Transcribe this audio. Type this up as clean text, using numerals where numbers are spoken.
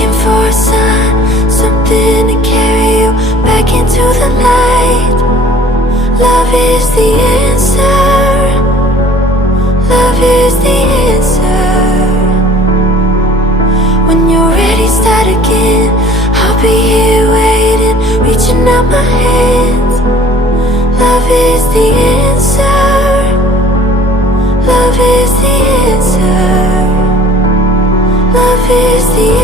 looking for a sign, something to carry you back into the light. Love is the answer. Love is the answer. When you're ready, start again. I'll be here waiting, reaching out my hands. Love is the answer. Love is the answer. Love is the